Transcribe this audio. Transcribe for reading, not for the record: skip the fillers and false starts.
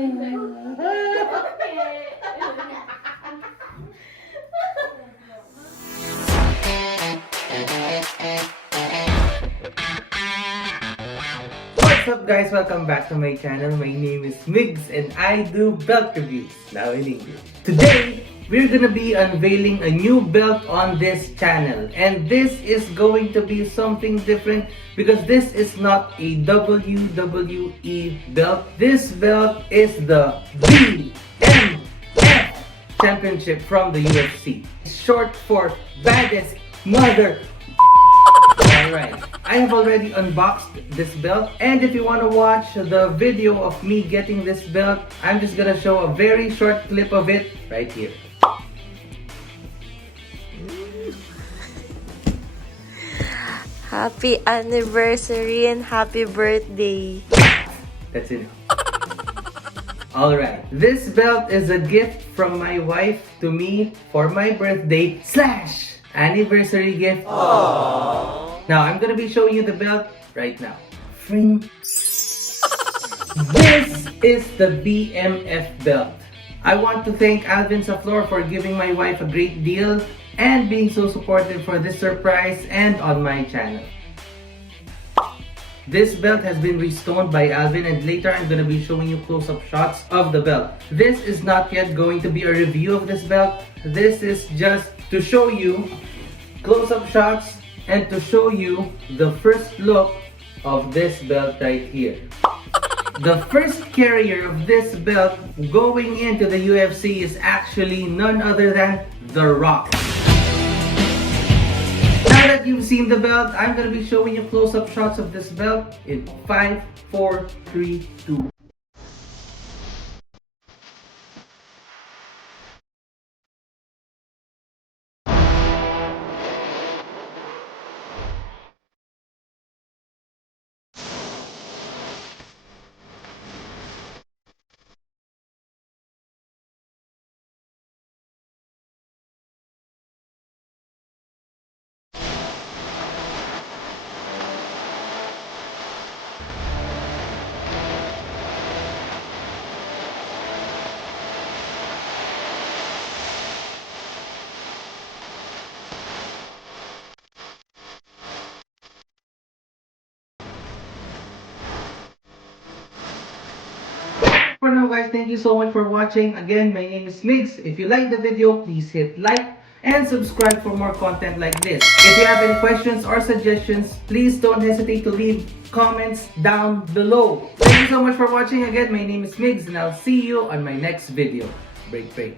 What's up guys? Welcome back to my channel. My name is Migs and I do belt reviews, now in English. Today, we're gonna be unveiling a new belt on this channel. And this is going to be something different because this is not a WWE belt. This belt is the BMF Championship from the UFC. Short for Baddest Mother. Alright, I have already unboxed this belt, and if you want to watch the video of me getting this belt, I'm just gonna show a very short clip of it right here. Happy anniversary and happy birthday. That's it. Alright, this belt is a gift from my wife to me for my birthday / anniversary gift. Aww. Now, I'm gonna be showing you the belt right now. Fring. This is the BMF belt. I want to thank Alvin Saflor for giving my wife a great deal and being so supportive for this surprise and on my channel. This belt has been restoned by Alvin, and later I'm going to be showing you close-up shots of the belt. This is not yet going to be a review of this belt. This is just to show you close-up shots and to show you the first look of this belt right here. The first carrier of this belt going into the UFC is actually none other than The Rock. Now that you've seen the belt, I'm going to be showing you close-up shots of this belt in 5, 4, 3, 2. For now guys, thank you so much for watching. Again, my name is Migs. If you like the video, please hit like and subscribe for more content like this. If you have any questions or suggestions, please don't hesitate to leave comments down below. Thank you so much for watching. Again, my name is Migs and I'll see you on my next video. Break.